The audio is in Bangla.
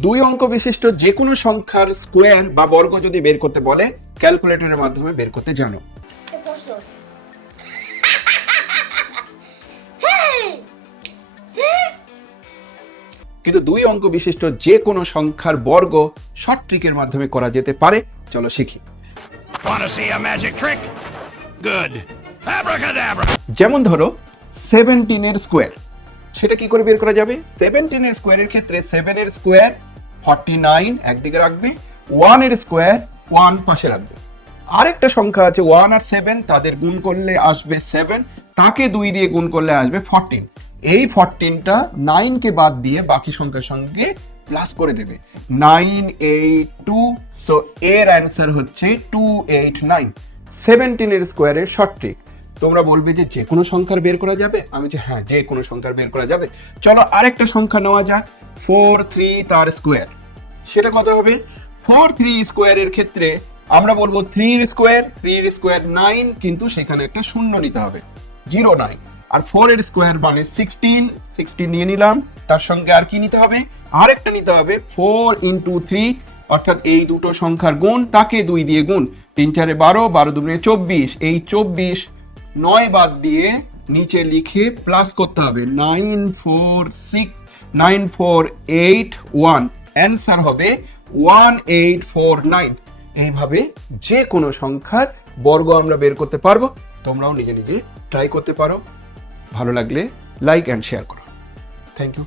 দুই অঙ্ক বিশিষ্ট যে কোনো সংখ্যার স্কোয়ার বা বর্গ যদি বের করতে বলে ক্যালকুলেটরের মাধ্যমে বের করতে জানো। কিন্তু দুই অঙ্ক বিশিষ্ট যে কোনো সংখ্যার বর্গ শর্ট ট্রিকের মাধ্যমে করা যেতে পারে। চলো শিখি। যেমন ধরো 17 এর স্কোয়ার, সেটা কি করে বের করা যাবে? 17 এর স্কোয়ারের ক্ষেত্রে 7 এর স্কোয়ার 49 একদিকে রাখবে, 1 এর স্কোয়ার 1 পাশে রাখবে। আরেকটা সংখ্যা আছে 1 আর 7, তাদের গুণ করলে আসবে 7, তাকে 2 দিয়ে গুণ করলে আসবে 14। এই 14টা 9 কে বাদ দিয়ে বাকি সংখ্যার সঙ্গে প্লাস করে দেবে। 982, সো এর অ্যান্সার হচ্ছে 289। 17 এর স্কোয়ারের শর্ট ট্রিক। তোমরা বলবে যে কোনো সংখ্যার বের করা যাবে? আমি যে হ্যাঁ, যে কোনো সংখ্যার বের করা যাবে। চলো আরেকটা সংখ্যা নেওয়া যাক, 43 তার স্কোয়ার। সেটা কত হবে? 43 স্কোয়ারের ক্ষেত্রে আমরা বলবো 3 এর স্কোয়ার 9, কিন্তু সেখানে একটা শূন্য নিতে হবে, 09। আর 4 এর স্কোয়ার মানে 16 নিয়ে নিলাম। তার সঙ্গে আর কি নিতে হবে? আরেকটা নিতে হবে 4 ইন্টু 3, অর্থাৎ এই দুটো সংখ্যার গুণ, তাকে 2 দিয়ে গুণ। 3 4 12, 12 2 24। এই 24 9 বাদ দিয়ে নিচে লিখে প্লাস করতে হবে, 94881। অ্যান্সার হবে 1849। এইভাবে যে কোনো সংখ্যার বর্গ আমরা বের করতে পারবো। তোমরাও নিজে নিজে ট্রাই করতে পারো। ভালো লাগলে লাইক অ্যান্ড শেয়ার করো। Thank you.